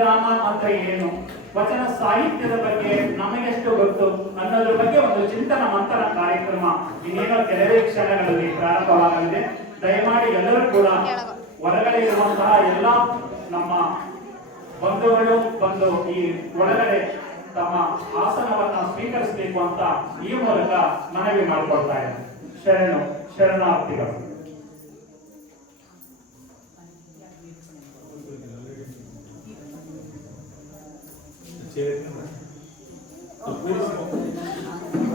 ಗ್ರಾಮ ಮಾತ್ರ ಏನು? ವಚನ ಸಾಹಿತ್ಯದ ಬಗ್ಗೆ ನಮಗೆಷ್ಟು ಗೊತ್ತು? ಅನ್ನೋದ್ರ ಬಗ್ಗೆ ಒಂದು ಚಿಂತನ ಮಂಥನ ಕಾರ್ಯಕ್ರಮ ಇನ್ನೇನೋ ಕೆಲವೇ ಕ್ಷಣಗಳಲ್ಲಿ ಪ್ರಾರಂಭವಾಗಲಿದೆ. ದಯಮಾಡಿ ಎಲ್ಲರೂ ಕೂಡ ಹೊರಗಡೆ ಇರುವಂತಹ ಎಲ್ಲ ನಮ್ಮ ಬಂಧುಗಳು ಬಂದು ಈ ಒಳಗಡೆ ತಮ್ಮ ಆಸನವನ್ನ ಸ್ವೀಕರಿಸಬೇಕು ಅಂತ ಈ ಮೂಲಕ ಮನವಿ ಮಾಡಿಕೊಳ್ತಾ ಇದ್ದಾರೆ ಶರಣು, ಶರಣಾರ್ಥಿಗಳು.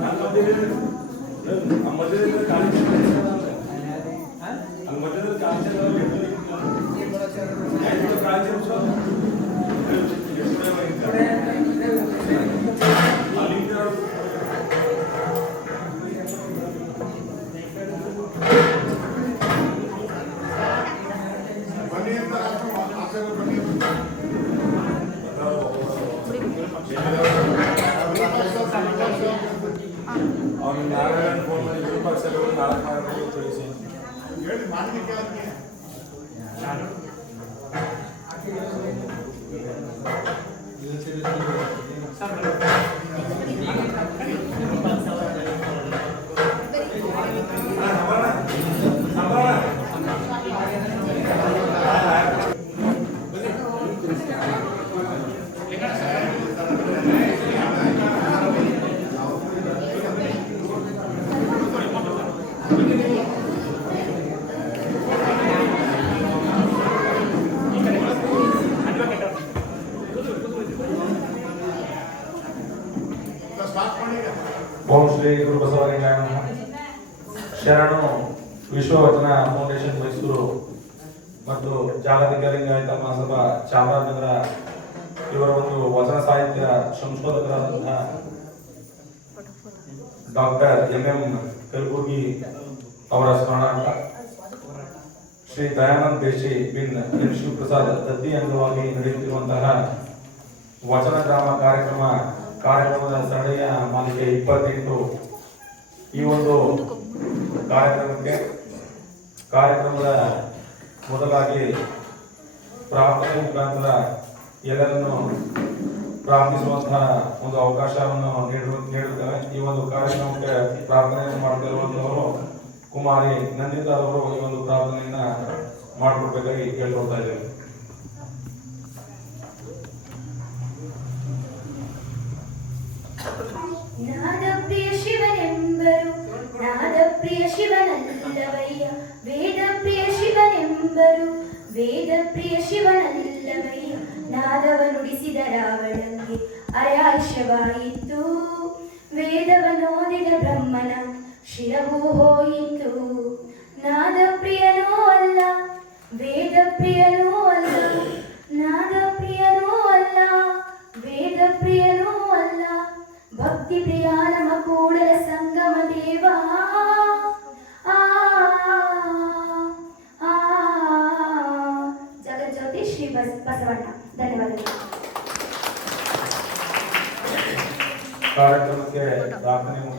আমাদের আমাদের কালী ಚಾಮರಾಜನಗರ ಇವರ ಒಂದು ವಚನ ಸಾಹಿತ್ಯ ಸಂಶೋಧಕರಾದಂತಹ ಡಾಕ್ಟರ್ ಎಂ ಎಂ ಕಲಬುರ್ಗಿ ಅವರ ಸ್ಮರಣಾರ್ಥ ಶ್ರೀ ದಯಾನಂದ್ ದೇಶಿ ಬಿನ್ ಎನ್ ಶಿವಪ್ರಸಾದ್ ದತ್ತಿ ಅಂಗವಾಗಿ ನಡೆಯುತ್ತಿರುವಂತಹ ವಚನ ಗ್ರಾಮ ಕಾರ್ಯಕ್ರಮ ಕಾರ್ಯಕ್ರಮದ ಸರಣಿಯ ಮಾಲಿಕೆ ಇಪ್ಪತ್ತೆಂಟು. ಈ ಒಂದು ಕಾರ್ಯಕ್ರಮಕ್ಕೆ ಕಾರ್ಯಕ್ರಮದ ಮೊದಲಾಗಿ ಪ್ರಾರ್ಥನೆ ಮುಖಾಂತರ ಎಲ್ಲರನ್ನು ಪ್ರಾರ್ಥಿಸುವಂತಹ ಒಂದು ಅವಕಾಶವನ್ನು ನೀಡಿರು ಈ ಒಂದು ಕಾರ್ಯಕ್ರಮಕ್ಕೆ ಪ್ರಾರ್ಥನೆಯನ್ನು ಮಾಡುತ್ತಿರುವಂತವರು ಕುಮಾರಿ ನಂದಿತಾ ಅವರು ಈ ಒಂದು ಪ್ರಾರ್ಥನೆಯನ್ನ ಮಾಡಿಕೊಡ್ಬೇಕಾಗಿ ಕೇಳ್ಕೊಳ್ತಾ ಇದ್ದೇವೆ. ಶಿವನೆಂಬರು ವೇದಪ್ರಿಯ ಶಿವನಲ್ಲವೇ ನಾದವ ನುಡಿಸಿದ ರಾವಣಂಗೆ ಅಯಾಶವಾಯಿತು ವೇದವನೋದಿದ ಬ್ರಹ್ಮನ ಶಿರವೂ ಹೋಯಿತು. ನಾದಪ್ರಿಯನೂ ಅಲ್ಲ ವೇದಪ್ರಿಯನೂ ಅಲ್ಲ, ನಾದ ಪ್ರಿಯನೂ ಅಲ್ಲ, ವೇದ ಪ್ರಿಯನೂ ಅಲ್ಲ. ಭಕ್ತಿ ಪ್ರಿಯ ನಮ ಕೂಡಲ ಸಂಗಮ ಕಾರ್ಯಕ್ರಮಕ್ಕೆ ಪ್ರಾರ್ಥನೆ ಮುಖಾಂತರ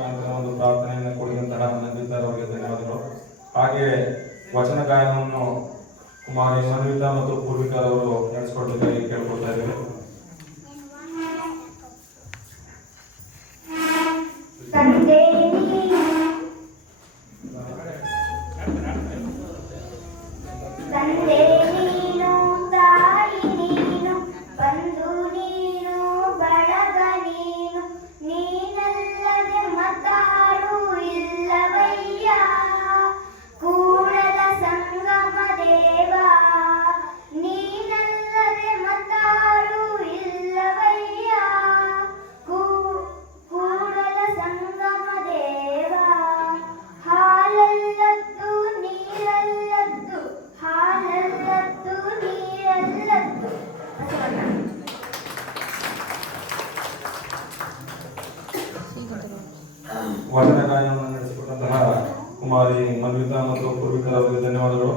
ಕುಮಾರಿ ಮನ್ವಿತಾ ಮತ್ತು ಪೂರ್ವಿಕರ ಧನ್ಯವಾದಗಳು.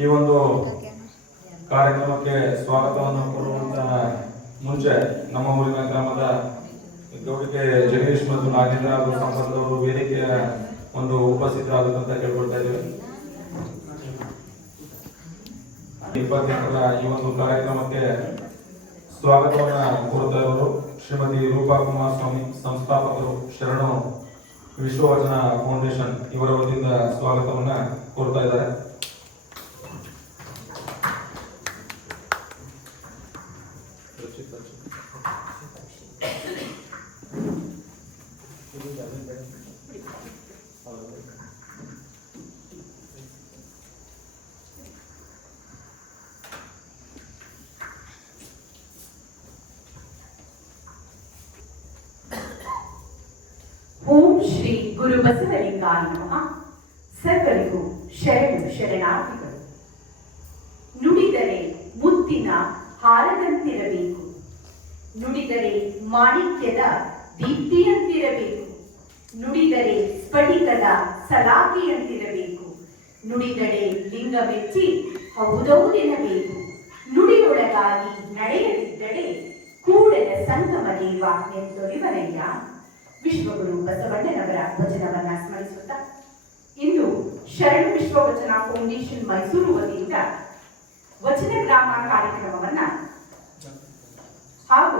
ಈ ಒಂದು ಕಾರ್ಯಕ್ರಮಕ್ಕೆ ಸ್ವಾಗತವನ್ನು ಕೊಡುವಂತ ಮುಂಚೆ ನಮ್ಮ ಊರಿನ ಗ್ರಾಮದ ಗೌಡಿಕೆ ಜಗದೀಶ್ ಮತ್ತು ನಾಗೇಂದ್ರ ಹಾಗೂ ಸಂಪರ್ಕದವರು ವೇದಿಕೆಯ ಒಂದು ಉಪಸ್ಥಿತರಾಗುತ್ತಂತ ಕೇಳ್ಕೊಳ್ತಾ ಇದ್ದೇವೆ. ಇಪ್ಪತ್ತೆಂಟರ ಈ ಒಂದು ಕಾರ್ಯಕ್ರಮಕ್ಕೆ ಸ್ವಾಗತವನ್ನು ಕೋರುತ್ತಾ ಇರೋರು ಶ್ರೀಮತಿ ರೂಪಾ ಕುಮಾರಸ್ವಾಮಿ, ಸಂಸ್ಥಾಪಕರು ಶರಣು ವಿಶ್ವವಚನ ಫೌಂಡೇಶನ್ ಇವರ ವತಿಯಿಂದ ಸ್ವಾಗತವನ್ನ ಕೋರ್ತಾ ಇದ್ದಾರೆ. ಶ್ರೀ ಗುರು ಬಸವಲಿಂಗಾಯ ನಮಃ ಸರ್ವರಿಗೂ ಶರಣು ಶರಣಾರ್ಥಿಗಳು. ನುಡಿದರೆ ಮುತ್ತಿನ ಹಾರದಂತಿರಬೇಕು. ನುಡಿದರೆ ಮಾಣಿಕ್ಯದ ದೀಪ್ತಿಯಂತಿರಬೇಕು. ನುಡಿದರೆ ಸ್ಫಟಿಕದ ಸಲಾಕೆಯಂತಿರಬೇಕು ನುಡಿದರೆ ಲಿಂಗ ಮೆಚ್ಚಿ ಹೌದೌದಿರಬೇಕು ನುಡಿಯೊಳಗಾಗಿ ನಡೆಯದಿದ್ದಡೆ ಕೂಡದ ಸಂಗಮ ದೇವ ಎಂದೊಲಿವರಯ್ಯ ವಿಶ್ವಗುರು ಬಸವಣ್ಣನವರ ವಚನವನ್ನ ಸ್ಮರಿಸುತ್ತಾ, ಇಂದು ಶರಣ ವಿಶ್ವ ವಚನ ಫೌಂಡೇಶನ್ ಮೈಸೂರು ವತಿಯಿಂದ ವಚನ ಗ್ರಾಮ ಕಾರ್ಯಕ್ರಮವನ್ನ ಹಾಗೂ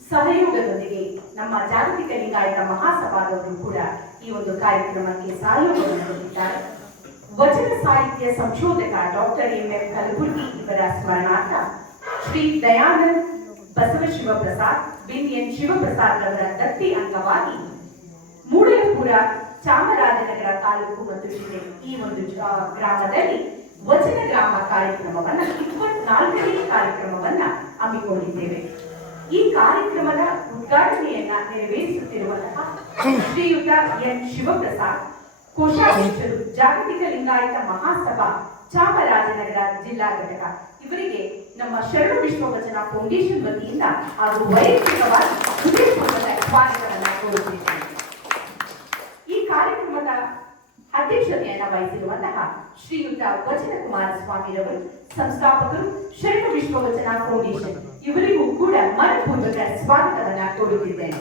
ಸಹಯೋಗದೊಂದಿಗೆ ನಮ್ಮ ಜಾಗತಿಕ ಲಿಂಗಾಯತ ಮಹಾಸಭಾದವರು ಕೂಡ ಈ ಒಂದು ಕಾರ್ಯಕ್ರಮಕ್ಕೆ ಸಹಯೋಗವನ್ನು ನೀಡಿದ್ದಾರೆ. ವಚನ ಸಾಹಿತ್ಯ ಸಂಶೋಧಕ ಡಾಕ್ಟರ್ ಎಂ ಎಂ ಕಲಬುರ್ಗಿ ಇವರ ಸ್ಮರಣಾರ್ಥ ಶ್ರೀ ದಯಾನಂದ್ ಬಸವಶಿವ ಶಿವಪ್ರಸಾದ್ ಬಿನ್ ಎನ್ ಶಿವಪ್ರಸಾದ್ ಅವರ ದತ್ತಿ ಅಂಗವಾಗಿ ಮೂಡಲಪುರ ಚಾಮರಾಜನಗರ ತಾಲೂಕು ಮತ್ತು ಜಿಲ್ಲೆ ಈ ಒಂದು ಗ್ರಾಮದಲ್ಲಿ ವಚನ ಗ್ರಾಮ ಕಾರ್ಯಕ್ರಮವನ್ನ, ಇಪ್ಪತ್ನಾಲ್ಕನೇ ಕಾರ್ಯಕ್ರಮವನ್ನ ಹಮ್ಮಿಕೊಂಡಿದ್ದೇವೆ. ಈ ಕಾರ್ಯಕ್ರಮದ ಉದ್ಘಾಟನೆಯನ್ನ ನೆರವೇರಿಸುತ್ತಿರುವಂತಹ ಶ್ರೀಯುತ ಎನ್ ಶಿವಪ್ರಸಾದ್, ಕೋಶಾಧ್ಯಕ್ಷರು ಜಾಗತಿಕ ಲಿಂಗಾಯತ ಮಹಾಸಭಾ ಚಾಮರಾಜನಗರ ಜಿಲ್ಲಾ ಘಟಕ. ಇವರಿಗೆ ನಮ್ಮ ಶರಣ ವಿಶ್ವವಚನ ಫೌಂಡೇಶನ್ ವತಿಯಿಂದ ಹಾಗೂ ವೈಯಕ್ತಿಕವಾಗಿ ಸ್ವಾಗತವನ್ನ ಕೋರುತ್ತಿದ್ದೇನೆ. ಈ ಕಾರ್ಯಕ್ರಮದ ಅಧ್ಯಕ್ಷತೆಯನ್ನ ವಹಿಸಿರುವಂತಹ ಶ್ರೀಯುತ ವಚನ ಕುಮಾರಸ್ವಾಮಿರವರು ಸಂಸ್ಥಾಪಕರು, ಶರಣ ವಿಶ್ವ ವಚನ ಫೌಂಡೇಶನ್. ಇವರಿಗೂ ಕೂಡ ಮನಪೂರ್ವಕ ಸ್ವಾಗತವನ್ನ ಕೋರುತ್ತಿದ್ದೇನೆ.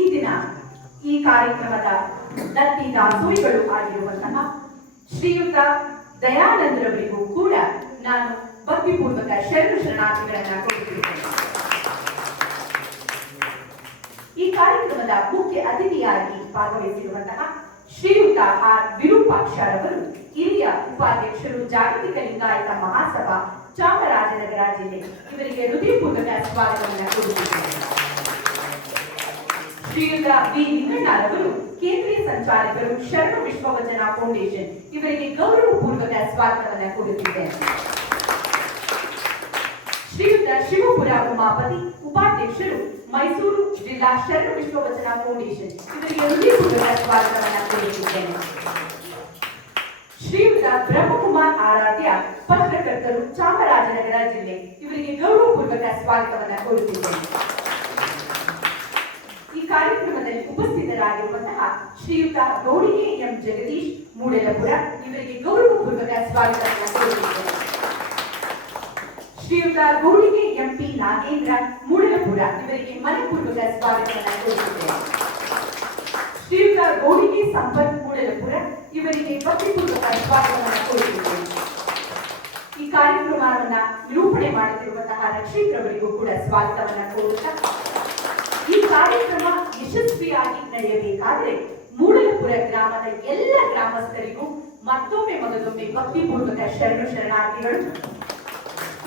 ಈ ದಿನ ಈ ಕಾರ್ಯಕ್ರಮದ ದತ್ತಿ ದಾಸೋಹಿಗಳು ಆಗಿರುವಂತಹ ಶ್ರೀಯುತ ದಯಾನಂದರವರಿಗೂ ಕೂಡ ನಾನು ಭಕ್ತಿಪೂರ್ವಕ ಶರಣು ಶರಣಾರ್ಥಿಗಳನ್ನ ಕೊಡುತ್ತಿದ್ದೇನೆ ಈ ಕಾರ್ಯಕ್ರಮದ ಮುಖ್ಯ ಅತಿಥಿಯಾಗಿ ಭಾಗವಹಿಸಿರುವಂತಹ ಶ್ರೀಯುತ ಆರ್ ವಿರೂಪಾಕ್ಷರವರು ಹಿರಿಯ ಉಪಾಧ್ಯಕ್ಷರು ಜಾಗತಿಕ ಲಿಂಗಾಯತ ಮಹಾಸಭಾ ಚಾಮರಾಜನಗರ ಜಿಲ್ಲೆ. ಇವರಿಗೆ ಹೃದಯಪೂರ್ವಕ ಸ್ವಾಗತವನ್ನು ಕೊಡುತ್ತಿದ್ದೇನೆ ಶ್ರೀಯುತ ಬಿ ನಿಂಗಣ್ಣರವರು ಕೇಂದ್ರೀಯ ಸಂಚಾಲಕರು ಶರಣ ವಿಶ್ವವಚನ ಫೌಂಡೇಶನ್ ಇವರಿಗೆ ಗೌರವಪೂರ್ವಕ ಸ್ವಾಗತವನ್ನು ಕೋರುತ್ತಿದ್ದೇನೆ ಶ್ರೀಯುತ ಶಿವಪುರ ಉಮಾಪತಿ, ಉಪಾಧ್ಯಕ್ಷರು ಮೈಸೂರು ಜಿಲ್ಲಾ ಶರಣ ವಿಶ್ವವಚನ ಫೌಂಡೇಶನ್ ಇವರಿಗೆ ಹೃದಯಪೂರ್ವಕ ಸ್ವಾಗತವನ್ನು ಕೋರುತ್ತಿದ್ದೇನೆ. ಶ್ರೀಯುತ ಬ್ರಹ್ಮಕುಮಾರ್ ಆರಾಧ್ಯ, ಪತ್ರಕರ್ತರು ಚಾಮರಾಜನಗರ ಜಿಲ್ಲೆ ಇವರಿಗೆ ಗೌರವಪೂರ್ವಕ ಸ್ವಾಗತವನ್ನು ಕೋರುತ್ತಿದ್ದೇನೆ. ಈ ಕಾರ್ಯಕ್ರಮದಲ್ಲಿ ಉಪಸ್ಥಿತರಾಗಿರುವಂತಹ ಶ್ರೀಯುತ ಗೌಡಿಗೆ ಎಂ. ಜಗದೀಶ್ ಮೂಡಲಪುರ, ಇವರಿಗೆ ಗೌರವಪೂರ್ವಕ ಕೋರುತ್ತಿದ್ದೇನೆ ಶ್ರೀಯುತ ಗೌಡಿಗೆ ಎಂ. ಪಿ. ನಾಗೇಂದ್ರ ಮೂಡಲಪುರ, ಇವರಿಗೆ ಮನಪೂರ್ವಕ ಸ್ವಾಗತವನ್ನು ಶ್ರೀಯುತ ಗೌಡಿಗೆ ಸಂಪತ್ ಮೂಡಲಪುರ, ಇವರಿಗೆ ಭಕ್ತಿಪೂರ್ವಕ ಸ್ವಾಗತವನ್ನು ಕೋರುತ್ತಿದ್ದೇನೆ ಈ ಕಾರ್ಯಕ್ರಮವನ್ನ ನಿರೂಪಣೆ ಮಾಡುತ್ತಿರುವಂತಹ ರಕ್ಷಿತ್ ಕೂಡ ಸ್ವಾಗತವನ್ನು ಕೋರುತ್ತಾ ಈ ಕಾರ್ಯಕ್ರಮ ಯಶಸ್ವಿಯಾಗಿ ನಡೆಯಬೇಕಾದ್ರೆ ಮೂಡಲಪುರ ಗ್ರಾಮದ ಎಲ್ಲ ಗ್ರಾಮಸ್ಥರಿಗೂ ಮತ್ತೊಮ್ಮೆ ಭಕ್ತಿಪೂರ್ವಕ ಶರಣು ಶರಣಾರ್ಥಿಗಳು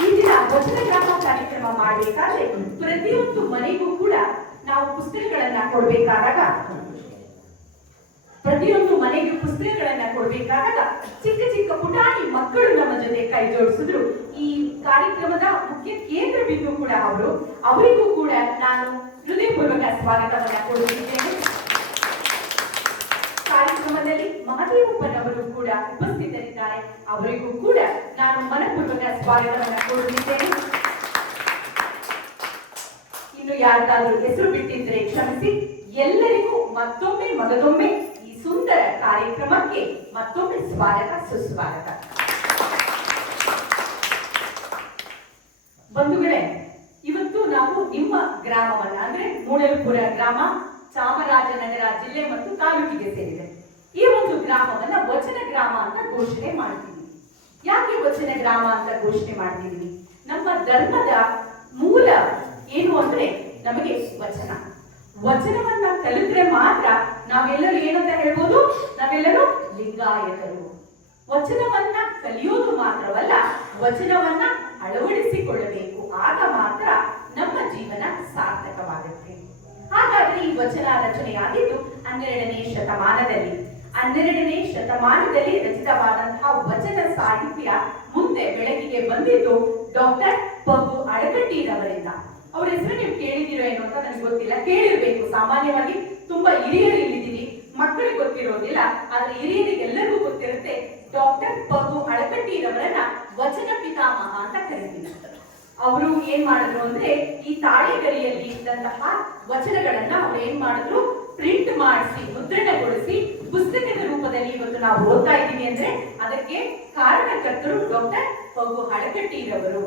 ಈ ದಿನ ವಚನ ಗ್ರಾಮ ಕಾರ್ಯಕ್ರಮ ಮಾಡಬೇಕಾದ್ರೆ ಪ್ರತಿಯೊಂದು ಮನೆಗೂ ಕೂಡ ನಾವು ಪುಸ್ತಕಗಳನ್ನ ಕೊಡ್ಬೇಕಾದಾಗ, ಪ್ರತಿಯೊಂದು ಮನೆಗೆ ಪುಸ್ತಕಗಳನ್ನ ಕೊಡಬೇಕಾದಾಗ ಚಿಕ್ಕ ಚಿಕ್ಕ ಪುಟಾಣಿ ಮಕ್ಕಳು ನಮ್ಮ ಜೊತೆ ಕೈ ಜೋಡಿಸಿದ್ರು. ಈ ಕಾರ್ಯಕ್ರಮದ ಮುಖ್ಯ ಕೇಂದ್ರ ಬಿಂದು ಕೂಡ ಅವರು. ಅವರಿಗೂ ಕೂಡ ನಾನು ಹೃದಯಪೂರ್ವಕ ಸ್ವಾಗತವನ್ನ ಕೊಡುತ್ತಿದ್ದೇನೆ ಕಾರ್ಯಕ್ರಮದಲ್ಲಿ ಮಹದೇವಪ್ಪನವರು ಕೂಡ ಉಪಸ್ಥಿತರಿದ್ದಾರೆ. ಅವರಿಗೂ ಕೂಡ ನಾನು ಮನಪೂರ್ವಕ ಸ್ವಾಗತವನ್ನು ಕೋರುತ್ತಿದ್ದೇನೆ. ಇನ್ನು ಯಾರಿಗಾದ್ರೂ ಹೆಸರು ಬಿಟ್ಟಿದ್ರೆ ಕ್ಷಮಿಸಿ. ಎಲ್ಲರಿಗೂ ಮತ್ತೊಮ್ಮೆ ಮಗದೊಮ್ಮೆ ಈ ಸುಂದರ ಕಾರ್ಯಕ್ರಮಕ್ಕೆ ಮತ್ತೊಮ್ಮೆ ಸ್ವಾಗತ, ಸುಸ್ವಾಗತ. ಬಂಧುಗಳೇ, ಇವತ್ತು ನಾವು ನಿಮ್ಮ ಗ್ರಾಮವನ್ನ, ಅಂದ್ರೆ ಮೂಡಲಪುರ ಗ್ರಾಮ, ಚಾಮರಾಜನಗರ ಜಿಲ್ಲೆ ಮತ್ತು ತಾಲೂಕಿಗೆ ಸೇರಿದೆ. ಗ್ರಾಮವನ್ನ ವಚನ ಗ್ರಾಮ ಅಂತ ಘೋಷಣೆ ಮಾಡ್ತೀವಿ. ಯಾಕೆ ವಚನ ಗ್ರಾಮ ಅಂತ ಘೋಷಣೆ ಮಾಡ್ತಿದೀವಿ ನಮ್ಮ ಧರ್ಮದ ಮೂಲ ಏನು ಅಂದ್ರೆ ನಮಗೆ ವಚನ. ವಚನವನ್ನ ಕಲಿತ್ರೆ ಮಾತ್ರ ನಾವೆಲ್ಲರೂ ಏನಂತ ಹೇಳ್ಬೋದು? ನಾವೆಲ್ಲರೂ ಲಿಂಗಾಯತರು. ವಚನವನ್ನ ಕಲಿಯೋದು ಮಾತ್ರವಲ್ಲ, ವಚನವನ್ನ ಅಳವಡಿಸಿಕೊಳ್ಳಬೇಕು. ಆಗ ಮಾತ್ರ ನಮ್ಮ ಜೀವನ ಸಾರ್ಥಕವಾಗುತ್ತೆ. ಹಾಗಾದ್ರೆ ಈ ವಚನ ರಚನೆಯಾಗಿದ್ದು ಹನ್ನೆರಡನೇ ಶತಮಾನದಲ್ಲಿ ಹನ್ನೆರಡನೇ ಶತಮಾನದಲ್ಲಿ ರಚಿತವಾದಂತಹ ವಚನ ಸಾಹಿತ್ಯ ಮುಂದೆ ಬೆಳಕಿಗೆ ಬಂದಿದ್ದು ಡಾಕ್ಟರ್ ಪಗು ಅಳಕಟ್ಟಿರವರಿಂದ. ಅವ್ರ ಹೆಸರು ನೀವು ಕೇಳಿದಿರೋ ಏನು ಅಂತ ನನಗೆ ಗೊತ್ತಿಲ್ಲ. ಕೇಳಿರ್ಬೇಕು. ಸಾಮಾನ್ಯವಾಗಿ ತುಂಬಾ ಹಿರಿಯರು ಇಲ್ಲಿದ್ದೀನಿ ಮಕ್ಕಳಿಗೆ ಗೊತ್ತಿರೋದಿಲ್ಲ. ಆದ್ರೆ ಹಿರಿಯರಿಗೆ ಎಲ್ಲರಿಗೂ ಗೊತ್ತಿರುತ್ತೆ, ಡಾಕ್ಟರ್ ಪಗು ಅಳಕಟ್ಟಿರವರನ್ನ ವಚನ ಪಿತಾಮಹ ಅಂತ ಕರೀತೀವಿ. ಅವರು ಏನ್ ಮಾಡಿದ್ರು ಅಂದ್ರೆ ಈ ತಾಳೆಗರಿಯಲ್ಲಿ ಇದ್ದಂತಹ ವಚನಗಳನ್ನ ಅವ್ರು ಏನ್ ಮಾಡಿದ್ರು ಪ್ರಿಂಟ್ ಮಾಡಿಸಿ, ಮುದ್ರಣಗೊಳಿಸಿ, ಪುಸ್ತಕದ ರೂಪದಲ್ಲಿ ಇವತ್ತು ನಾವು ಓದ್ತಾ ಇದ್ದೀವಿ ಅಂದ್ರೆ ಅದಕ್ಕೆ ಕಾರಣಕರ್ತರು ಡಾಕ್ಟರ್ ಪಗು ಹಳಕಟ್ಟಿರವರು.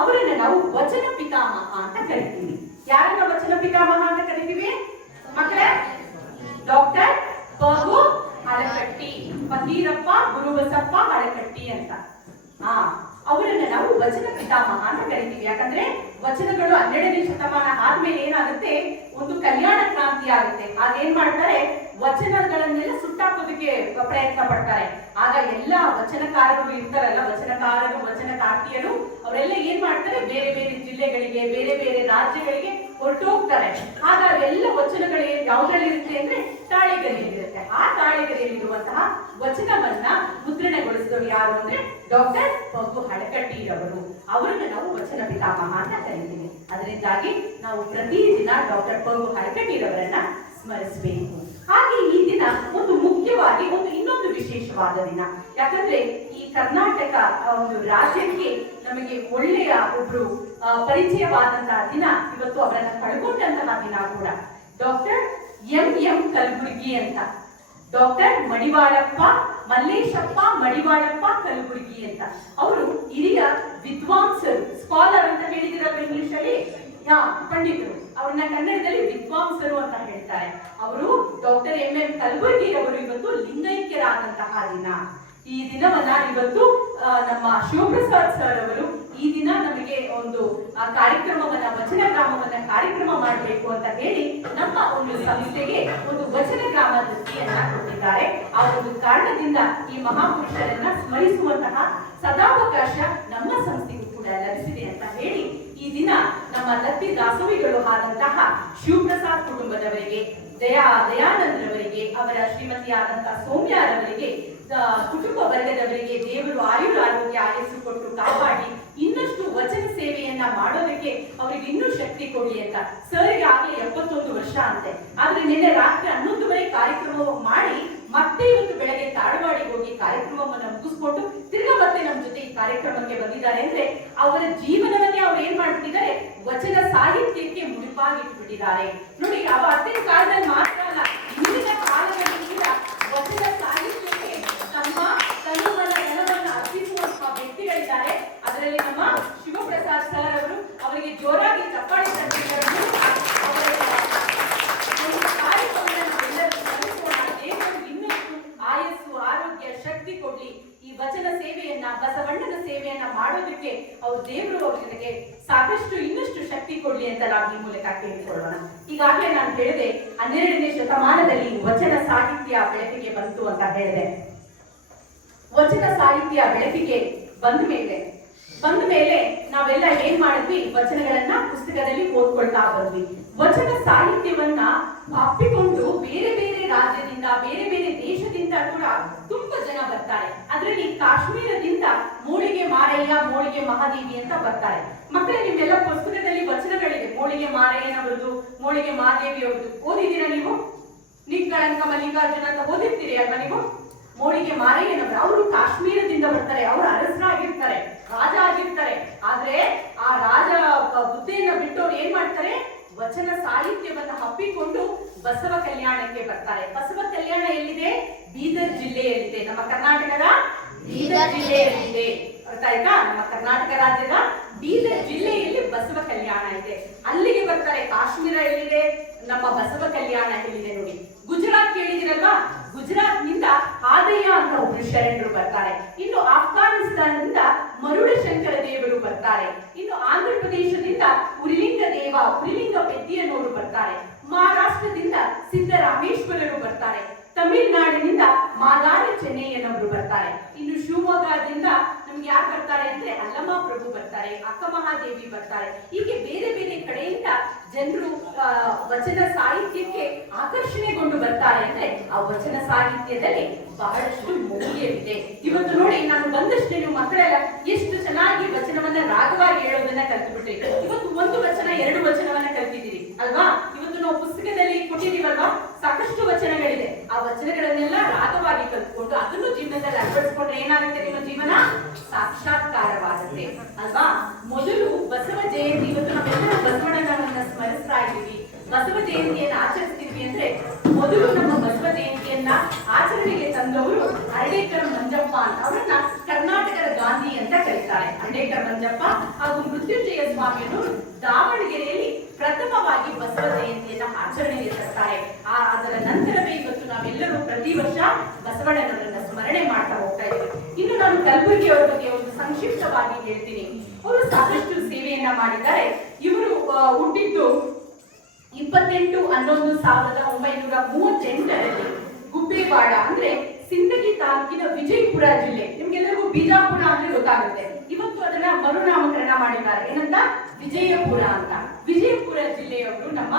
ಅವರನ್ನ ನಾವು ವಚನ ಪಿತಾಮಹ ಅಂತ ಕರಿತೀವಿ. ಯಾರನ್ನ ವಚನ ಪಿತಾಮಹ ಅಂತ ಕರಿತೀವಿ? ಮಕ್ಕಳೇ, ಡಾಕ್ಟರ್ ಪಗು ಹಳಕಟ್ಟಿ, ಫಕೀರಪ್ಪ ಗುರುಬಸಪ್ಪ ಹಳಕಟ್ಟಿ ಅಂತ ಹಾ ಅವರನ್ನ ನಾವು ವಚನ ಪಿತಾಮಹ ಅಂತ ಕರಿತೀವಿ. ಯಾಕಂದ್ರೆ ವಚನಗಳು ಹನ್ನೆರಡನೇ ಶತಮಾನ ಆದ್ಮೇಲೆ ಏನಾಗುತ್ತೆ? ಒಂದು ಕಲ್ಯಾಣ ಕ್ರಾಂತಿ ಆಗುತ್ತೆ. ಅದೇನ್ ಮಾಡ್ತಾರೆ? ವಚನಗಳನ್ನೆಲ್ಲ ಸುಟ್ಟಾಕೋದಕ್ಕೆ ಪ್ರಯತ್ನ ಪಡ್ತಾರೆ. ಆಗ ಎಲ್ಲ ವಚನಕಾರರು ಇರ್ತಾರಲ್ಲ, ವಚನಕಾರರು, ವಚನಕಾರ್ತಿಯರು, ಅವರೆಲ್ಲ ಏನ್ ಮಾಡ್ತಾರೆ? ಬೇರೆ ಬೇರೆ ಜಿಲ್ಲೆಗಳಿಗೆ, ಬೇರೆ ಬೇರೆ ರಾಜ್ಯಗಳಿಗೆ ಹೊರಟೋಗ್ತಾರೆ. ಹಾಗಾಗಿ ಎಲ್ಲ ವಚನಗಳು ಯಾವ್ದ್ರಲ್ಲಿ ಇರುತ್ತೆ ಅಂದ್ರೆ ತಾಳಿಗರಿಯಲ್ಲಿರುತ್ತೆ ಆ ತಾಳಿಗರಿಯಲ್ಲಿರುವಂತಹ ವಚನವನ್ನ ಮುದ್ರಣಗೊಳಿಸಿದವರು ಯಾರು ಅಂದ್ರೆ ಡಾಕ್ಟರ್ ಪಗು ಹಡಕಟ್ಟಿರವರು. ಅವರನ್ನ ನಾವು ವಚನ ಪಿತಾಮಹ ಅಂತ ಕರಿತೀವಿ. ಅದರಿಂದಾಗಿ ನಾವು ಪ್ರತಿದಿನ ಡಾಕ್ಟರ್ ಪಗು ಹಡಕಟ್ಟಿರವರನ್ನ ಸ್ಮರಿಸಬೇಕು ಹಾಗೆ ಈ ದಿನ ಒಂದು ಮುಖ್ಯವಾಗಿ ಒಂದು ಇನ್ನೊಂದು ವಿಶೇಷವಾದ ದಿನ ಯಾಕಂದ್ರೆ ಈ ಕರ್ನಾಟಕ ಒಂದು ರಾಜ್ಯಕ್ಕೆ ನಮಗೆ ಒಳ್ಳೆಯ ಒಬ್ರು ಪರಿಚಯವಾದಂತಹ ದಿನ ಇವತ್ತು ಅವರನ್ನ ಕಳ್ಕೊಂಡಂತಹ ದಿನ ಕೂಡ. ಡಾಕ್ಟರ್ ಎಂ ಎಂ ಕಲಬುರ್ಗಿ ಅಂತ. ಡಾಕ್ಟರ್ ಮಡಿವಾಳಪ್ಪ, ಮಲ್ಲೇಶಪ್ಪ ಮಡಿವಾಳಪ್ಪ ಕಲಬುರ್ಗಿ ಅಂತ. ಅವರು ಹಿರಿಯ ವಿದ್ವಾಂಸರು ಸ್ಕಾಲರ್ ಅಂತ ಹೇಳಿದಿರಲ್ಲ ಇಂಗ್ಲಿಷ್ ಅಲ್ಲಿ? ಯಾ, ಪಂಡಿತರು, ಅವ್ರನ್ನ ಕನ್ನಡದಲ್ಲಿ ವಿದ್ವಾಂಸರು ಅಂತ ಹೇಳ್ತಾರೆ. ಅವರು ಡಾಕ್ಟರ್ ಎಂ ಎಂ ಕಲಬುರ್ಗಿ ಅವರು ಇವತ್ತು ಲಿಂಗೈಕ್ಯರಾದಂತಹ ದಿನ. ಈ ದಿನವನ್ನ ಇವತ್ತು ನಮ್ಮ ಶಿವಪ್ರಸಾದ್ ಸರ್ ಅವರು ಈ ದಿನ ನಮಗೆ ಒಂದು ಕಾರ್ಯಕ್ರಮವನ್ನ, ವಚನ ಗ್ರಾಮವನ್ನ ಕಾರ್ಯಕ್ರಮ ಮಾಡಬೇಕು ಅಂತ ಹೇಳಿ ನಮ್ಮ ಒಂದು ಸಂಸ್ಥೆಗೆ ಒಂದು ವಚನ ಗ್ರಾಮ ದೃಷ್ಟಿಯನ್ನ ಕೊಟ್ಟಿದ್ದಾರೆ. ಆ ಒಂದು ಕಾರಣದಿಂದ ಈ ಮಹಾಪುರುಷರನ್ನ ಸ್ಮರಿಸುವಂತಹ ಸದಾವಕಾಶ ನಮ್ಮ ಸಂಸ್ಥೆಗೂ ಕೂಡ ಲಭಿಸಿದೆ ಅಂತ ಹೇಳಿ ಈ ದಿನ ನಮ್ಮ ದತ್ತಿ ದಾಸವಿಗಳು ಆದಂತಹ ಶಿವಪ್ರಸಾದ್ ಕುಟುಂಬದವರಿಗೆ, ದಯಾ ದಯಾನಂದರವರಿಗೆ, ಅವರ ಶ್ರೀಮತಿಯಾದಂತಹ ಸೌಮ್ಯಾರವರಿಗೆ ಕುಟುಂಬ ವರ್ಗದವರಿಗೆ ದೇವರು ಆಯುರ ಆರೋಗ್ಯ ಆಯಸ್ಸು ಕೊಟ್ಟು ಕಾಪಾಡಿ ಇನ್ನಷ್ಟು ವಚನ ಸೇವೆಯನ್ನ ಮಾಡೋದಕ್ಕೆ ಅವರಿಗೆ ಇನ್ನೂ ಶಕ್ತಿ ಕೊಡಿ ಅಂತ. ಸರಿಗೆ ಆಗಲೇ ಎಪ್ಪತ್ತೊಂದು ವರ್ಷ ಅಂತೆ. ಆದ್ರೆ ನಿನ್ನೆ ರಾತ್ರಿ ಹನ್ನೊಂದುವರೆ ಕಾರ್ಯಕ್ರಮ ಮಾಡಿ ಮತ್ತೆ ಇವತ್ತು ಬೆಳಗ್ಗೆ ತಾಡವಾಡಿಗೆ ಹೋಗಿ ಕಾರ್ಯಕ್ರಮವನ್ನ ಮುಗಿಸ್ಕೊಂಡು ತಿರ್ಗಾ ಮತ್ತೆ ನಮ್ಮ ಜೊತೆ ಈ ಕಾರ್ಯಕ್ರಮಕ್ಕೆ ಬಂದಿದ್ದಾರೆ ಅಂದ್ರೆ ಅವರ ಜೀವನವನ್ನೇ ಅವ್ರು ಏನ್ ಮಾಡ್ತಿದ್ದಾರೆ ವಚನ ಸಾಹಿತ್ಯಕ್ಕೆ ಮುಡಿಪಾಗಿಟ್ಬಿಟ್ಟಿದ್ದಾರೆ. ನೋಡಿ ಅವ ಅತ್ತಿನ ಕಾಲದಲ್ಲಿ ಮಾತ್ರ ಅಲ್ಲ ಇಂದಿನ ಕಾಲದಲ್ಲಿ ಕೂಡ ವಚನ ಸಾಹಿತ್ಯಕ್ಕೆ ತಮ್ಮ ತನುವನ್ನ ಧನವನ್ನ ಅರ್ಪಿಸುವಂತಹ ವ್ಯಕ್ತಿಗಳಿದ್ದಾರೆ. ಅದರಲ್ಲಿ ನಮ್ಮ ಶಿವಪ್ರಸಾದ್ ಸರ್ ಅವರು ಅವರಿಗೆ ಜೋರಾಗಿ ಚಪ್ಪಾಳೆ ತಟ್ಟಿದ್ದಾರೆ ಒಂದು ಕಾರ್ಯಕ್ರಮವನ್ನ ನಾವೆಲ್ಲರೂ ಸ್ಮರಿಸೋಣ. ದೇವರು ಇನ್ನಷ್ಟು ಆಯಸ್ಸು ಆರೋಗ್ಯ ಶಕ್ತಿ ಕೊಡ್ಲಿ ಈ ವಚನ ಸೇವೆಯನ್ನ ಬಸವಣ್ಣನ ಸೇವೆಯನ್ನ ಮಾಡೋದಕ್ಕೆ ಅವ್ರ ದೇವರು ಅವರಿಗೆ ಸಾಕಷ್ಟು ಇನ್ನಷ್ಟು ಶಕ್ತಿ ಕೊಡ್ಲಿ ಅಂತ ನಾವು ಈ ಮೂಲಕ ಕೇಳಿಕೊಳ್ಳೋಣ. ಈಗಾಗಲೇ ನಾನು ಹೇಳಿದೆ, ಹನ್ನೆರಡನೇ ಶತಮಾನದಲ್ಲಿ ವಚನ ಸಾಹಿತ್ಯ ಬೆಳಕಿಗೆ ಬಂತು ಅಂತ ಹೇಳಿದೆ. ವಚನ ಸಾಹಿತ್ಯ ಬೆಳಕಿಗೆ ಬಂದ ಮೇಲೆ ಬಂದ ಮೇಲೆ ನಾವೆಲ್ಲ ಏನ್ ಮಾಡಿದ್ವಿ? ವಚನಗಳನ್ನ ಪುಸ್ತಕದಲ್ಲಿ ಓದ್ಕೊಳ್ತಾ ಬಂದ್ವಿ. ವಚನ ಸಾಹಿತ್ಯವನ್ನ ಅಪ್ಪಿಕೊಂಡು ಬೇರೆ ಬೇರೆ ರಾಜ್ಯದಿಂದ, ಬೇರೆ ಬೇರೆ ದೇಶದಿಂದ ಕೂಡ ತುಂಬಾ ಜನ ಬರ್ತಾರೆ. ಅದರಲ್ಲಿ ಕಾಶ್ಮೀರದಿಂದ ಮೂಳಿಗೆ ಮಾರಯ್ಯ, ಮೂಳಿಗೆ ಮಹಾದೇವಿ ಅಂತ ಬರ್ತಾರೆ. ಮಕ್ಕಳೇ, ನಿಮ್ಮೆಲ್ಲ ಪುಸ್ತಕದಲ್ಲಿ ವಚನಗಳಿದೆ ಮೋಳಿಗೆ ಮಾರಯ್ಯನವರದು ಮೂಳಿಗೆ ಮಹಾದೇವಿ ಅವ್ರದ್ದು ಓದಿದ್ದೀರಾ ನೀವು? ನಿಕ್ಕಳಂಕ ಮಲ್ಲಿಕಾರ್ಜುನ ಅಂತ ಓದಿರ್ತೀರಿ ಅಲ್ವಾ ನೀವು? ಮೋಳಿಗೆ ಮಾರಯ್ಯನವರು. ಅವರು ಕಾಶ್ಮೀರದಿಂದ ಬರ್ತಾರೆ. ಅವರು ಅರಸರಾಗಿರ್ತಾರೆ. ರಾಜ ಆಗಿರ್ತಾರೆ. ಆದ್ರೆ ಆ ರಾಜ ಹುದ್ದೆಯನ್ನ ಬಿಟ್ಟು ಅವ್ರು ಏನ್ ಮಾಡ್ತಾರೆ? ವಚನ ಸಾಹಿತ್ಯವನ್ನು ಹಪ್ಪಿಕೊಂಡು ಬಸವ ಕಲ್ಯಾಣಕ್ಕೆ ಬರ್ತಾರೆ. ಬಸವ ಕಲ್ಯಾಣ ಎಲ್ಲಿದೆ? ಬೀದರ್ ಜಿಲ್ಲೆಯಲ್ಲಿದೆ. ನಮ್ಮ ಕರ್ನಾಟಕದ ಬೀದರ್ ಜಿಲ್ಲೆಯಲ್ಲಿದೆ. ಅರ್ಥ ಆಯ್ತಾ? ನಮ್ಮ ಕರ್ನಾಟಕ ರಾಜ್ಯದ ಬೀದರ್ ಜಿಲ್ಲೆಯಲ್ಲಿ ಬಸವ ಕಲ್ಯಾಣ ಇದೆ. ಅಲ್ಲಿಗೆ ಬರ್ತಾರೆ. ಕಾಶ್ಮೀರ ಎಲ್ಲಿದೆ? ನಮ್ಮ ಬಸವ ಕಲ್ಯಾಣ ಎಲ್ಲಿದೆ ನೋಡಿ. ಗುಜರಾತ್ ಕೇಳಿದಿರಲ್ವ ಗುಜರಾತ್ನಿಂದ ಆದಯ್ಯ ಅಂತ ಒಬ್ರು ಶರಣರು ಬರ್ತಾರೆ. ಇನ್ನು ಆಫ್ಘಾನಿಸ್ತಾನದಿಂದ ಮರುಡ ಶಂಕರ ದೇವರು ಬರ್ತಾರೆ. ಇನ್ನು ಆಂಧ್ರ ಪ್ರದೇಶದಿಂದ ಉರಿಲಿಂಗ ದೇವ, ಉರಿಲಿಂಗ ಪೆದ್ದಿಯನವರು ಬರ್ತಾರೆ. ಮಹಾರಾಷ್ಟ್ರದಿಂದ ಸಿದ್ದರಾಮೇಶ್ವರರು ಬರ್ತಾರೆ. ತಮಿಳುನಾಡಿನಿಂದ ಮಾದಾರ ಚೆನ್ನಯ್ಯನವರು ಬರ್ತಾರೆ. ಇನ್ನು ಶಿವಮೊಗ್ಗದಿಂದ ನಮ್ಗೆ ಯಾರು ಬರ್ತಾರೆ ಅಂದ್ರೆ ಅಲ್ಲಮ್ಮ ಪ್ರಭು ಬರ್ತಾರೆ, ಅಕ್ಕ ಮಹಾದೇವಿ ಬರ್ತಾರೆ. ಹೀಗೆ ಬೇರೆ ಬೇರೆ ಕಡೆಯಿಂದ ಜನರು ವಚನ ಸಾಹಿತ್ಯಕ್ಕೆ ಆಕರ್ಷಣೆಗೊಂಡು ಬರ್ತಾರೆ ಅಂದ್ರೆ ಆ ವಚನ ಸಾಹಿತ್ಯದಲ್ಲಿ ಬಹಳಷ್ಟು ಮೌಲ್ಯವಿದೆ. ಇವತ್ತು ನೋಡಿ ನಾನು ಬಂದಷ್ಟೇ ನೀವು ಮಕ್ಕಳೆಲ್ಲ ಎಷ್ಟು ಚೆನ್ನಾಗಿ ವಚನವನ್ನ ರಾಗವಾಗಿ ಹೇಳೋದನ್ನ ಕಲ್ತುಬಿಟ್ರಿ. ಇವತ್ತು ಒಂದು ವಚನ, ಎರಡು ವಚನವನ್ನ ಕಲ್ತಿದ್ದೀರಿ, ಅಲ್ವಾ? ಇವತ್ತು ನಾವು ಪುಸ್ತಕದಲ್ಲಿ ಕೊಟ್ಟಿದ್ದೀವಲ್ವಾ? ಸಾಕಷ್ಟು ವಚನಗಳಿದೆ. ಆ ವಚನಗಳನ್ನೆಲ್ಲ ರಾಗವಾಗಿ ಕಲ್ತ್ಕೊಂಡು ಅದನ್ನು ಜೀವನದಲ್ಲಿ ಅಳವಡಿಸ್ಕೊಂಡ್ರೆ ಏನಾಗುತ್ತೆ ನಿಮ್ಮ ಜೀವನ? ಸಾಕ್ಷಾತ್ಕಾರವಾಗುತ್ತೆ. ಅಲ್ವಾ? ಮೊದಲು ಬಸವ ಜಯಂತಿ, ಇವತ್ತು ನಾವೆಲ್ಲರೂ ಬಸವಣ್ಣನವನ್ನ ಸ್ಮರಿಸ್ತಾ ಇದ್ದೀವಿ. ಬಸವ ಜಯಂತಿಯನ್ನು ಆಚರಿಸ್ತೀವಿ ಅಂದ್ರೆ ಮೊದಲು ನಮ್ಮ ಬಸವ ಜಯಂತಿಯನ್ನ ಆಚರಣೆಗೆ ತಂದವರು ಅರಳೇಕರ ಮಂಜಪ್ಪ ಅಂತ ಅವರನ್ನ ಕರ್ನಾಟಕದ ಗಾಂಧಿ ಅಂತ ಕರೀತಾರೆ. ಅರಳೇಕರ ಮಂಜಪ್ಪ ಹಾಗೂ ಮೃತ್ಯುಂಜಯ ಸ್ವಾಮಿಯನ್ನು ದಾವಣಗೆರೆಯಲ್ಲಿ ಪ್ರಥಮವಾಗಿ ಬಸವ ಜಯಂತಿಯನ್ನ ಆಚರಣೆಗೆ ತರ್ತಾರೆ. ಅದರ ನಂತರವೇ ನಾವೆಲ್ಲರೂ ಪ್ರತಿ ವರ್ಷ ಬಸವಣ್ಣನವರನ್ನ ಸ್ಮರಣೆ ಮಾಡ್ತಾ ಹೋಗ್ತಾ ಇದ್ದೀವಿ. ಇನ್ನು ನಾನು ಕಲಬುರಗಿ ಅವರ ಬಗ್ಗೆ ಒಂದು ಸಂಕ್ಷಿಪ್ತವಾಗಿ ಹೇಳ್ತೀನಿ. ಅವರು ಸಾಕಷ್ಟು ಸೇವೆಯನ್ನ ಮಾಡಿದ್ದಾರೆ. ಇವರು ಹುಟ್ಟಿದ್ದು ಇಪ್ಪತ್ತೆಂಟು ಹನ್ನೊಂದು ಸಾವಿರದ ಒಂಬೈನೂರ ಮೂವತ್ತೆಂಟರಲ್ಲಿ ಗುಬ್ಬೇವಾಡ ಅಂದ್ರೆ ಸಿಂದಗಿ ತಾಲೂಕಿನ ವಿಜಯಪುರ ಜಿಲ್ಲೆ. ನಿಮ್ಗೆಲ್ಲರಿಗೂ ಬಿಜಾಪುರ ಅಂದ್ರೆ ಗೊತ್ತಾಗುತ್ತೆ. ಇವತ್ತು ಅದನ್ನ ಮರುನಾಮಕರಣ ಮಾಡಿದ್ದಾರೆ. ಏನಂತ? ವಿಜಯಪುರ ಅಂತ. ವಿಜಯಪುರ ಜಿಲ್ಲೆಯವರು ನಮ್ಮ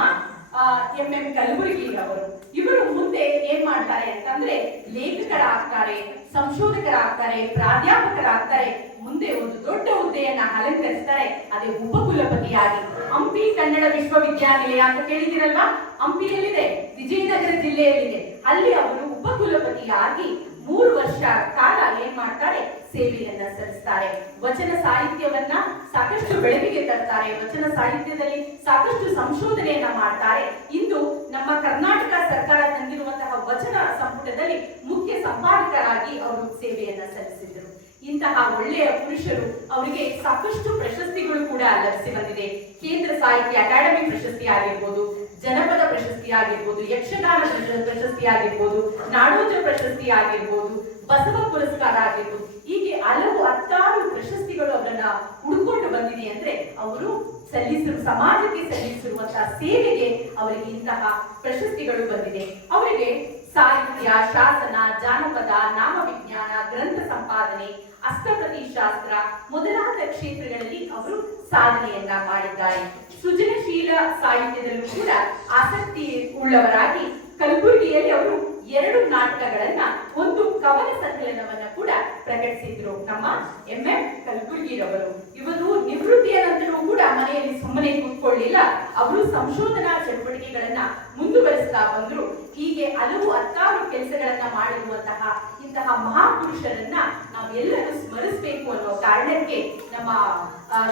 ಎಂ ಎಂ ಕಲಬುರಗಿ ಅವರು ಇವರು ಮುಂದೆ ಏನ್ ಮಾಡ್ತಾರೆ ಅಂತಂದ್ರೆ ಲೇಖಕರಾಗ್ತಾರೆ, ಸಂಶೋಧಕರಾಗ್ತಾರೆ, ಪ್ರಾಧ್ಯಾಪಕರಾಗ್ತಾರೆ, ಮುಂದೆ ಒಂದು ದೊಡ್ಡ ಹುದ್ದೆಯನ್ನ ಅಲಂಕರಿಸ್ತಾರೆ. ಅದೇ ಉಪಕುಲಪತಿಯಾಗಿ. ಹಂಪಿ ಕನ್ನಡ ವಿಶ್ವವಿದ್ಯಾನಿಲಯ ಅಂತ ಕೇಳಿದಿರಲ್ವಾ ಹಂಪಿಯಲ್ಲಿದೆ, ವಿಜಯನಗರ ಜಿಲ್ಲೆಯಲ್ಲಿದೆ. ಅಲ್ಲಿ ಅವರು ಉಪಕುಲಪತಿಯಾಗಿ ಮೂರು ವರ್ಷ ಕಾಲ ಏನ್ ಮಾಡ್ತಾರೆ? ಸೇವೆಯನ್ನ ಸಲ್ಲಿಸ್ತಾರೆ. ವಚನ ಸಾಹಿತ್ಯವನ್ನ ಸಾಕಷ್ಟು ಬೆಳಕಿಗೆ ತರ್ತಾರೆ. ವಚನ ಸಾಹಿತ್ಯದಲ್ಲಿ ಸಾಕಷ್ಟು ಸಂಶೋಧನೆಯನ್ನ ಮಾಡ್ತಾರೆ. ಇಂದು ನಮ್ಮ ಕರ್ನಾಟಕ ಸರ್ಕಾರ ತಂದಿರುವಂತಹ ವಚನ ಸಂಪುಟದಲ್ಲಿ ಮುಖ್ಯ ಸಂಪಾದಕರಾಗಿ ಅವರು ಸೇವೆಯನ್ನ ಸಲ್ಲಿಸಿದರು ಇಂತಹ ಒಳ್ಳೆಯ ಪುರುಷರು ಅವರಿಗೆ ಸಾಕಷ್ಟು ಪ್ರಶಸ್ತಿಗಳು ಕೂಡ ಲಭಿಸಿ ಬಂದಿದೆ. ಕೇಂದ್ರ ಸಾಹಿತ್ಯ ಅಕಾಡೆಮಿ ಪ್ರಶಸ್ತಿ ಆಗಿರ್ಬೋದು ಜನಪದ ಪ್ರಶಸ್ತಿ ಆಗಿರ್ಬೋದು ಯಕ್ಷಗಾನ ಪ್ರಶ- ಪ್ರಶಸ್ತಿ ಆಗಿರ್ಬೋದು ನಾಡೋಜ ಪ್ರಶಸ್ತಿ ಆಗಿರ್ಬೋದು ಬಸವ ಪುರಸ್ಕಾರ ಆಗಿರ್ಬೋದು, ಹೀಗೆ ಹಲವು ಹತ್ತಾರು ಪ್ರಶಸ್ತಿಗಳು ಅವರನ್ನ ಹುಡುಕೊಂಡು ಬಂದಿದೆ ಅಂದ್ರೆ ಅವರು ಸಲ್ಲಿಸಿರುವ, ಸಮಾಜಕ್ಕೆ ಸಲ್ಲಿಸಿರುವಂತಹ ಸೇವೆಗೆ ಅವರಿಗೆ ಇಂತಹ ಪ್ರಶಸ್ತಿಗಳು ಬಂದಿದೆ. ಅವರಿಗೆ ಸಾಹಿತ್ಯ, ಶಾಸನ, ಜಾನಪದ, ನಾಮವಿಜ್ಞಾನ, ಗ್ರಂಥ ಸಂಪಾದನೆ ಅಷ್ಟಪತಿ ಶಾಸ್ತ್ರ ಮೊದಲಾದ ಕ್ಷೇತ್ರಗಳಲ್ಲಿ ಅವರು ಸಾಧನೆಯನ್ನ ಮಾಡಿದ್ದಾರೆ. ಸೃಜನಶೀಲ ಸಾಹಿತ್ಯದಲ್ಲೂ ಕೂಡ ಆಸಕ್ತಿ ಉಳ್ಳವರಾಗಿ ಕಲಬುರಗಿಯಲ್ಲಿ ಅವರು ಎರಡು ನಾಟಕಗಳನ್ನ ಒಂದು ಕವನ ಸಂಕಲನವನ್ನ ಕೂಡ ಪ್ರಕಟಿಸಿದ್ರು. ನಮ್ಮ ಎಂ ಎಂ ಕಲ್ಬುರ್ಗಿರವರು. ಇವರು ನಿವೃತ್ತಿಯ ನಂತರವೂ ಕೂಡ ಮನೆಯಲ್ಲಿ ಸುಮ್ಮನೆ ಕೂತ್ಕೊಳ್ಳಿಲ್ಲ. ಅವರು ಸಂಶೋಧನಾ ಚಟುವಟಿಕೆಗಳನ್ನ ಮುಂದುವರಿಸ್ತಾ ಬಂದ್ರು. ಹೀಗೆ ಹಲವು ಹತ್ತಾರು ಕೆಲಸಗಳನ್ನ ಮಾಡಿರುವಂತಹ ಇಂತಹ ಮಹಾಪುರುಷರನ್ನ ನಾವೆಲ್ಲರೂ ಸ್ಮರಿಸಬೇಕು ಅನ್ನೋ ಕಾರಣಕ್ಕೆ ನಮ್ಮ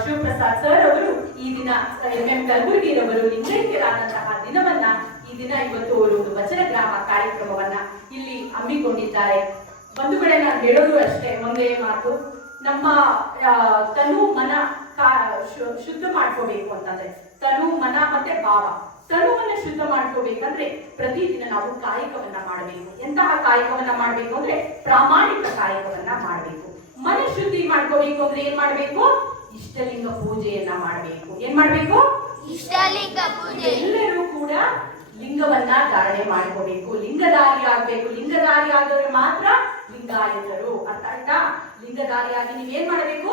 ಶಿವಪ್ರಸಾದ್ ಸರ್ ಅವರು ಈ ದಿನ ಎಂ ಎಂ ಕಲ್ಬುರ್ಗಿರವರು ಲಿಂಗೈಕ್ಯರಾದಂತಹ ದಿನವನ್ನ ದಿನ ಇವತ್ತು ಅವರು ಒಂದು ವಚನ ಗ್ರಾಮ ಕಾರ್ಯಕ್ರಮವನ್ನ ಇಲ್ಲಿ ಹಮ್ಮಿಕೊಂಡಿದ್ದಾರೆ. ಒಂದು ಕಡೆ ನಾನು ಹೇಳೋದು ಅಷ್ಟೇ ಒಂದೇ ಮಾತು. ನಮ್ಮ ತನು ಮನ ಶುದ್ಧ ಮಾಡ್ಕೋಬೇಕು ಅಂತಂದ್ರೆ ತನು ಮನ ಮತ್ತೆ ಭಾವ. ತನುವನ್ನ ಶುದ್ಧ ಮಾಡ್ಕೋಬೇಕಂದ್ರೆ ಪ್ರತಿದಿನ ನಾವು ಕಾಯಕವನ್ನ ಮಾಡಬೇಕು. ಎಂತಹ ಕಾಯಕವನ್ನ ಮಾಡಬೇಕು ಅಂದ್ರೆ ಪ್ರಾಮಾಣಿಕ ಕಾಯಕವನ್ನ ಮಾಡಬೇಕು. ಮನ ಶುದ್ಧಿ ಮಾಡ್ಕೋಬೇಕು ಅಂದ್ರೆ ಏನ್ ಮಾಡ್ಬೇಕು? ಇಷ್ಟಲಿಂಗ ಪೂಜೆಯನ್ನ ಮಾಡಬೇಕು. ಏನ್ ಮಾಡ್ಬೇಕು? ಇಷ್ಟಲಿಂಗ ಪೂಜೆ. ಎಲ್ಲರೂ ಕೂಡ ಲಿಂಗವನ್ನ ಧಾರಣೆ ಮಾಡ್ಕೋಬೇಕು. ಲಿಂಗಧಾರಿ ಆಗ್ಬೇಕು. ಲಿಂಗಧಾರಿ ಆದವರು ಮಾತ್ರ ಲಿಂಗಾಯತರು ಅರ್ಥ. ಆಯ್ತಾ ಲಿಂಗಧಾರಿಯಾಗಿ ನೀವೇನ್ ಮಾಡಬೇಕು?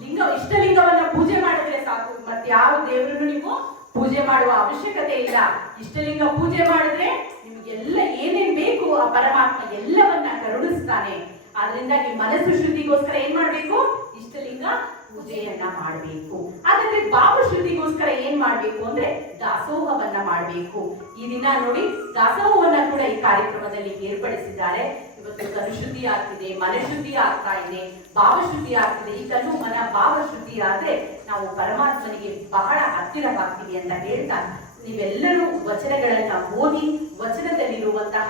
ಲಿಂಗ, ಇಷ್ಟಲಿಂಗವನ್ನ ಪೂಜೆ ಮಾಡಿದ್ರೆ ಸಾಕು. ಮತ್ತೆ ಯಾವ ದೇವರನ್ನು ನೀವು ಪೂಜೆ ಮಾಡುವ ಅವಶ್ಯಕತೆ ಇಲ್ಲ. ಇಷ್ಟಲಿಂಗ ಪೂಜೆ ಮಾಡಿದ್ರೆ ನಿಮ್ಗೆಲ್ಲ ಏನೇನ್ ಬೇಕು ಆ ಪರಮಾತ್ಮ ಎಲ್ಲವನ್ನ ಕರುಣಿಸ್ತಾನೆ. ಆದ್ರಿಂದ ನಿಮ್ಮ ಮನಸ್ಸು ಶುದ್ಧಿಗೋಸ್ಕರ ಏನ್ ಮಾಡ್ಬೇಕು? ಇಷ್ಟಲಿಂಗ ಪೂಜೆಯನ್ನ ಮಾಡಬೇಕು. ಹಾಗಾದ್ರೆ ಭಾವ ಶುದ್ಧಿಗೋಸ್ಕರ ಏನ್ ಮಾಡ್ಬೇಕು ಅಂದ್ರೆ ದಾಸೋಹವನ್ನ ಮಾಡಬೇಕು. ಈ ದಿನ ನೋಡಿ ದಾಸೋಹವನ್ನ ಕೂಡ ಈ ಕಾರ್ಯಕ್ರಮದಲ್ಲಿ ಏರ್ಪಡಿಸಿದ್ದಾರೆ. ಇವತ್ತು ಕನುಶುದ್ಧಿ ಆಗ್ತಿದೆ ಮನೆ ಶುದ್ಧಿ ಆಗ್ತಾ ಇದೆ ಭಾವಶುದ್ಧಿ ಆಗ್ತಿದೆ. ಈ ತನು ಮನ ಭಾವ ಶುದ್ಧಿ ಆದ್ರೆ ನಾವು ಪರಮಾತ್ಮನಿಗೆ ಬಹಳ ಹತ್ತಿರವಾಗ್ತೀವಿ ಅಂತ ಹೇಳ್ತಾ ನೀವೆಲ್ಲರೂ ವಚನಗಳನ್ನ ಓದಿ, ವಚನದಲ್ಲಿರುವಂತಹ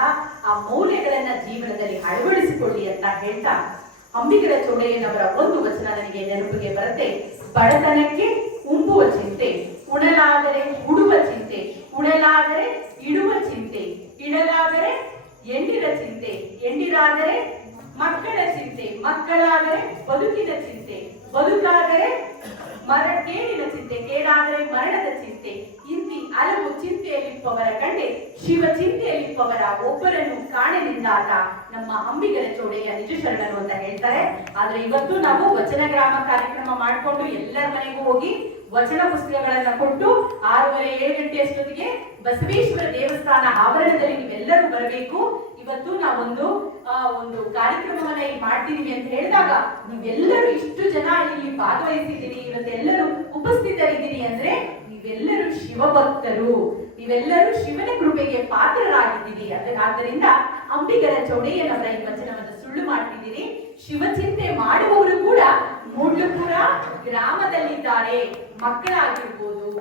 ಆ ಮೌಲ್ಯಗಳನ್ನ ಜೀವನದಲ್ಲಿ ಅಳವಡಿಸಿಕೊಳ್ಳಿ ಅಂತ ಹೇಳ್ತಾ ಅಂಬಿಗರ ಚೋಡಯ್ಯನವರ ಒಂದು ವಚನ ನನಗೆ ನೆನಪಿಗೆ ಬರುತ್ತೆ. ಬಡತನಕ್ಕೆ ಉಂಬುವ ಚಿಂತೆ, ಉಣಲಾದರೆ ಉಡುವ ಚಿಂತೆ, ಉಣಲಾದರೆ ಇಡುವ ಚಿಂತೆ, ಇಡಲಾದರೆ ಎಂಡಿರ ಚಿಂತೆ ಎಂಡಿರಾದರೆ ಮಕ್ಕಳ ಚಿಂತೆ, ಮಕ್ಕಳಾದರೆ ಬದುಕಿನ ಚಿಂತೆ, ಬದುಕಾದರೆ ಮರ ಕೇಡಿನ ಚಿಂತೆ ಕೇಡಾದರೆ ಮರಣದ ಚಿಂತೆ. ಇಂತಿ ಹಲವು ಚಿಂತೆಯಲ್ಲಿಪ್ಪವರ ಕಂಡೆ ಶಿವ ಚಿಂತೆಯಲ್ಲಿಪ್ಪವರ ಒಬ್ಬರನ್ನು ಕಾಣೆನಿಂದಾತ ನಮ್ಮ ಅಂಬಿಗರ ಚೋಡೆಯ ನಿಜ ಶರಣರು ಅಂತ ಹೇಳ್ತಾರೆ. ಆದ್ರೆ ಇವತ್ತು ನಾವು ವಚನ ಗ್ರಾಮ ಕಾರ್ಯಕ್ರಮ ಮಾಡಿಕೊಂಡು ಎಲ್ಲರ ಮನೆಗೂ ಹೋಗಿ ವಚನ ಪುಸ್ತಕಗಳನ್ನ ಕೊಟ್ಟು ಆರೂವರೆ ಏಳು ಗಂಟೆ ಅಷ್ಟೊತ್ತಿಗೆ ಬಸವೇಶ್ವರ ದೇವಸ್ಥಾನ ಆವರಣದಲ್ಲಿ ನೀವೆಲ್ಲರೂ ಬರಬೇಕು. ಇವತ್ತು ನಾವೊಂದು ಒಂದು ಕಾರ್ಯಕ್ರಮವನ್ನ ಮಾಡ್ತಿದೀವಿ ಅಂತ ಹೇಳಿದಾಗ ನೀವೆಲ್ಲರೂ ಇಷ್ಟು ಜನ ಇಲ್ಲಿ ಇವತ್ತೆಲ್ಲರೂ ಉಪಸ್ಥಿತರಿದ್ದೀರಿ ಅಂದ್ರೆ ನೀವೆಲ್ಲರೂ ಶಿವಭಕ್ತರು. ನೀವೆಲ್ಲರೂ ಶಿವನ ಕೃಪೆಗೆ ಪಾತ್ರರಾಗಿದ್ದೀರಿ. ಅದ- ಆದ್ದರಿಂದ ಅಂಬಿಗರ ಚೌಡಯ್ಯನವರ ಈ ವಚನವನ್ನು ಸುಳ್ಳು ಮಾಡ್ತಿದ್ದೀರಿ. ಶಿವಚಿಂತೆ ಮಾಡುವವರು ಕೂಡ ಮುಳ್ಳುಪುರ ಗ್ರಾಮದಲ್ಲಿದ್ದಾರೆ. ಮಕ್ಕಳಾಗಿರ್ಬೋದು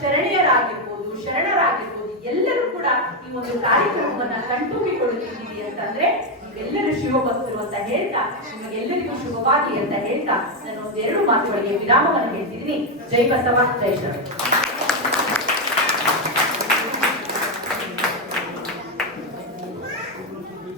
ಶರಣೆಯರಾಗಿರ್ಬೋದು, ಶರಣರಾಗಿರ್ಬೋದು, ಎಲ್ಲರೂ ಕೂಡ ಈ ಒಂದು ಕಾರ್ಯಕ್ರಮವನ್ನ ಕಣ್ತುಂಬಿಕೊಳ್ಳುತ್ತಿದ್ದೀರಿ ಅಂತಂದ್ರೆ ನೀವೆಲ್ಲರೂ ಶಿವಭಕ್ತರು ಅಂತ ಹೇಳ್ತಾ, ನಿಮಗೆಲ್ಲರಿಗೂ ಶುಭವಾಗಲಿ ಅಂತ ಹೇಳ್ತಾ ನಾನು ಒಂದೆರಡು ಮಾತುಗಳಿಗೆ ವಿರಾಮವನ್ನು ಹೇಳ್ತಿದ್ದೀನಿ. ಜೈ ಬಸವ, ಜೈ